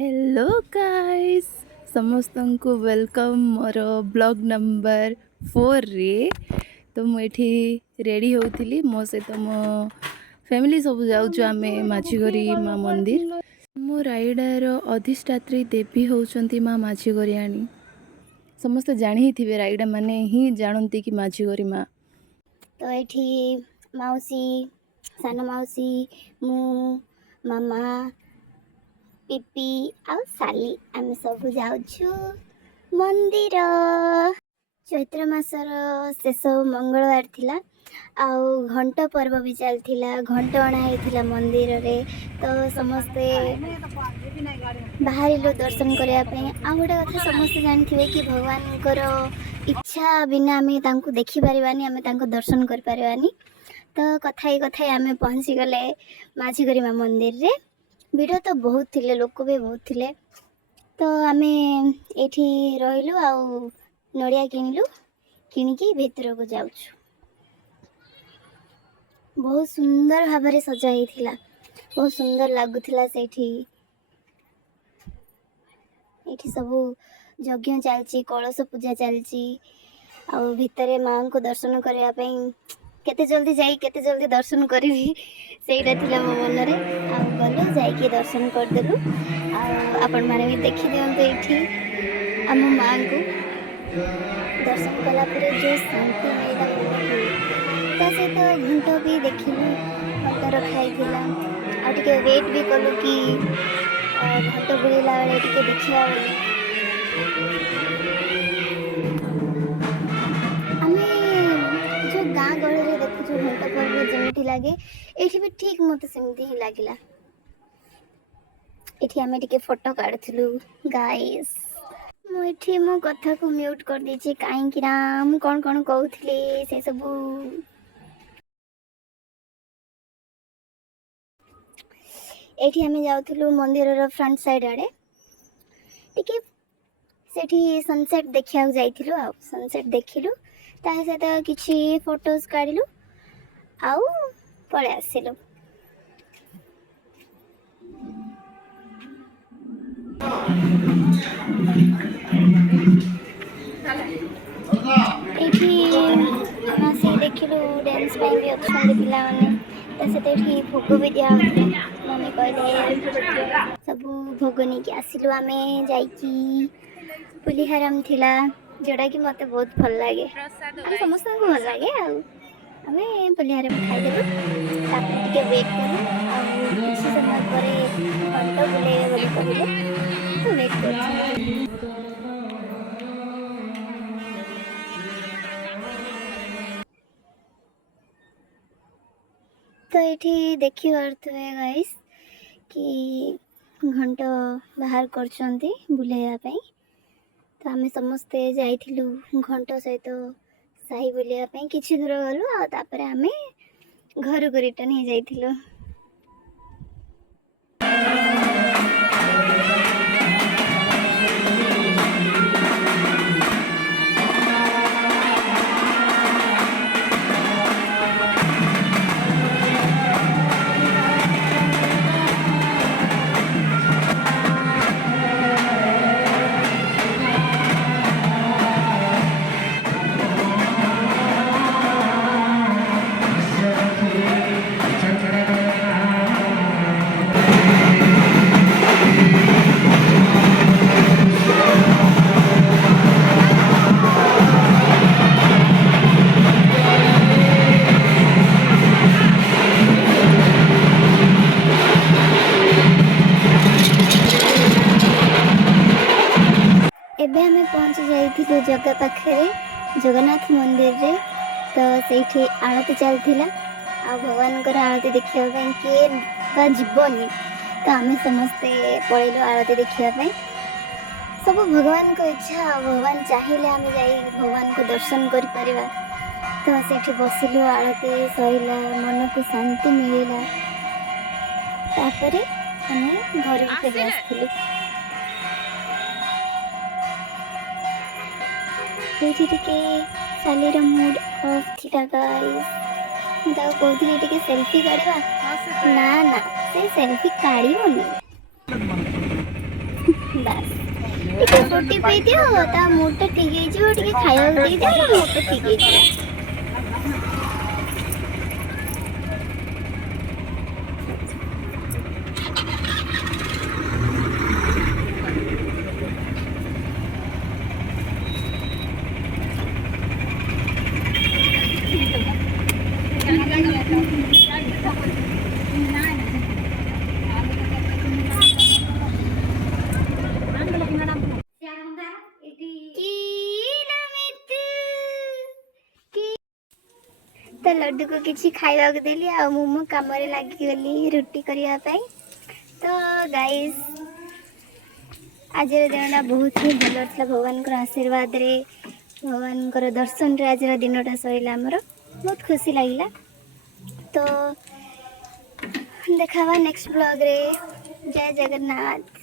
Hello guys समस्त को welcome मोर blog number 4 रे। तो मुझे रेडी होती मो सहित मो फैमिली सब जाऊँ आम माझीगरी माँ मंदिर। मो रायडार अधिष्ठात्री देवी होउचंती माँ माझीगरियाणी। समस्त जानी ही थे रायडा माने ही जानती कि माझीगरी माँ। तो ये मौसी सान मौसी मु मामा पिपी आउ साली आम सब जाऊँ मंदिर। चैत्र मासर शेष मंगलवार थिला आउ घंट पर्व भी चलता घंट अणा होता मंदिर रे। तो समस्ते बाहर दर्शन करने आ गोटे कथा समस्ते जानते कि भगवान इच्छा बिना आम देखिपारे आम दर्शन कर। तो कथाई कथाई आम पहुँची गले माझीगरी माँ मंदिर रे। भिड़ तो बहुत थिले लोक भी बहुत थिले। तो आम ये रहीलु आउ नड़िया किणिलु किणिकी भितर को जाऊँ। बहुत सुंदर भाव सजा ही बहुत सुंदर लगुला से सब यज्ञ चलची कलश पूजा चलची आउ भितर माँ को दर्शन करने केते जल्दी जाई केते जल्दी दर्शन करी सेटा थिला मो मन रे। आउ गलु जाइए दर्शन करदेलु आपण माने भी देखि दियंतु एठी आम माँ को दर्शन कला परे जो शांति मिला मन को सहित घंट भी देखिलु घंट रखाई आ वेट भी कलु कि घंट बुलेला बेले टिके देखिया बोली। आमे जो गाँ गहली रे देखु घंट पर्व जमीती लगे ये भी ठीक मत सेमती ही लगिला। ये आमे टिके फोटो काढुथिलु गाइस। मुझे मो कथा को म्यूट कर दीजिए कहीं कौन कौन कहूली से सब ये आम जाऊँ मंदिर फ्रंट साइड आड़े टिके सेठी सनसेट देखा जाइलु सनसेट देखिलु सहित किसी फोटोज काढ़िलु आउ पळे आसिलु। ये देखिलु डांस भी अच्छा पिला माने भोग भी दिया मम्मी कहले सब भोग नहीं कि आसिलु आम जाइकी पुलिहाराम थिला जोड़ा कि मते बहुत भल लगे समस्त को भल लगे आम पुलिहाराम खाईदेलु टिके वेट कलु किसी समय पर घंट बुलेबे बोली कहले तो वेट कर। तो ये देखी पारे गाइस कि घंट बाहर करछंती बुलेया। तो आम समस्ते जाइलु घंट सहित साही बुलिया किछि दूर गलु आपर आम घर को रिटर्न हो जाइलु। एबे हमें पहुंची जाइथिलु जगह पाखे जगन्नाथ मंदिर रे। तो सेठी आरती चलथिला आ भगवान कर आरती देखिया पई के बा जीवनी। तो आमे समस्ते पळेलो आरती देखिया पई सब भगवान को इच्छा भगवान चाहिए आम जाई भगवान को दर्शन कर परिबा। तो सेठी बसिलु आरती सइला मन को शांति मिलिला तापरे हमें घर को फेरी आसथिलु। ये सालीर मूड ऑफ थिला गाइस कहती टिके सेल्फी काढ़ा ना ना से सेल्फी काढ़ी ବାସ୍ ଟିକେ ଫୁଟି ପିଇଦିଅ ତା ମୁଡଟା ଠିକ୍ ହେଇଯିବ ଟିକେ ଖାଇବାକୁ ଦେଇଦିଅ ତା ମୁଡଟା ଠିକ୍ ହେଇଯିବ। ତ ଲଡୁକୁ କିଛି ଖାଇବାକୁ ଦେଲି ଆଉ ମୁଁ ମୋ କାମରେ ଲାଗିଗଲି ରୁଟି କରିବା ପାଇଁ। ତ ଗାଇସ୍ ଆଜିର ଦିନଟା ବହୁତ ହିଁ ଭଲ ଥିଲା ଭଗବାନଙ୍କର ଆଶୀର୍ବାଦରେ ଭଗବାନଙ୍କର ଦର୍ଶନରେ ଆଜିର ଦିନଟା ସରିଲା ଆମର ବହୁତ ଖୁସି ଲାଗିଲା। ତ ଦେଖା ହେବା ନେକ୍ସଟ ବ୍ଲଗରେ। ଜୟ ଜଗନ୍ନାଥ।